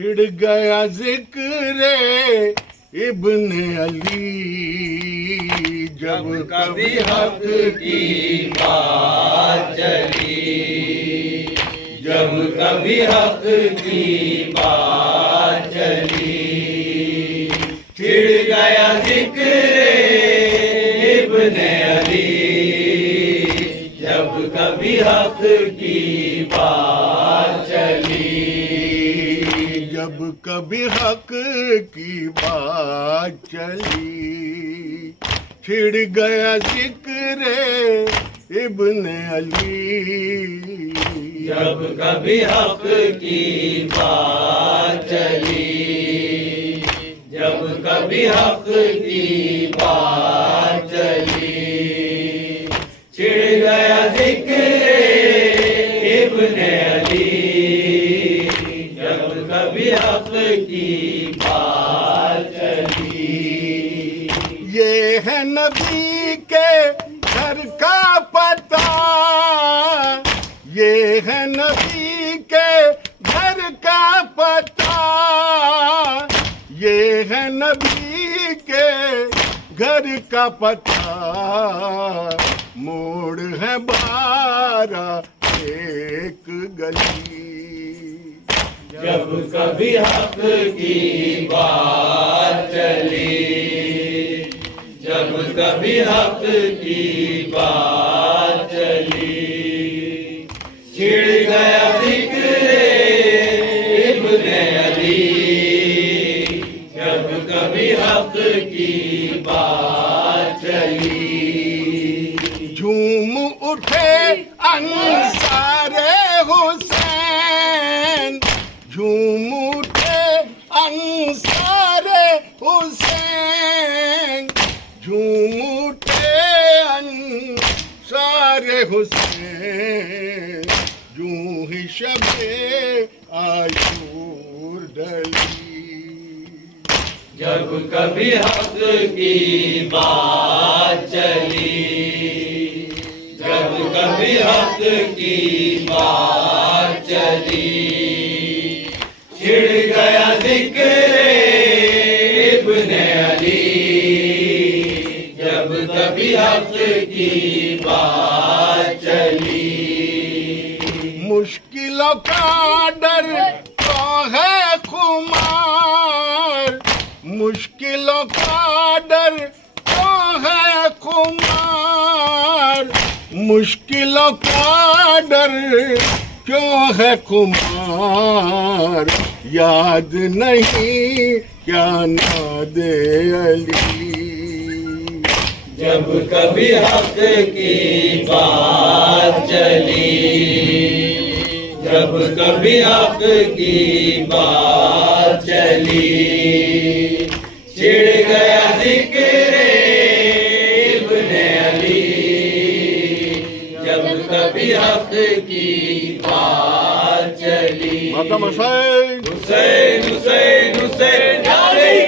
چھڑ گیا ذکر ابن علی جب کبھی حق کی بات چلی، جب کبھی حق کی بات چلی، چھڑ گیا ذکر ابن علی جب کبھی حق کی بات چلی، جب کبھی حق کی بات چلی، چھڑ گیا ذکر ابن علی جب کبھی حق کی بات چلی، جب کبھی حق کی بات چلی، چھڑ گیا ذکر ابن علی جب کبھی حق کی بات چلی۔ یہ ہے نبی کے گھر کا پتہ، یہ ہے نبی کے گھر کا پتہ، یہ ہے نبی کے گھر کا پتہ، موڑ ہے 12 ایک گلی، جب کبھی حق کی بات چلی، جب کبھی حق کی بات چلی، چھڑ گیا ذکر ابن علی جب کبھی حق کی بات چلی، جھوم اٹھے انصار حسین، جھوم اٹھے انصار حسین، جھوم اٹھے انصار حسین، جوں ہی شب عاشور ڈلی، جب کبھی حق کی بات چلی، جب کبھی حق کی بات چلی، چھڑ گیا ذکر ابن علی جب کبھی حق کی بات چلی، مشکلوں کا ڈر تو ہے خمار، مشکلوں کا ڈر تو ہے خمار، مشکلوں کا ڈر کیوں ہے خمار، یاد نہیں کیا ناد علی، جب کبھی حق کی بات چلی، جب کبھی حق کی بات چلی، چھڑ گیا ذکر ابن علی جب کبھی حق کی بات چلی، مقام حسین حسین حسین حسین علی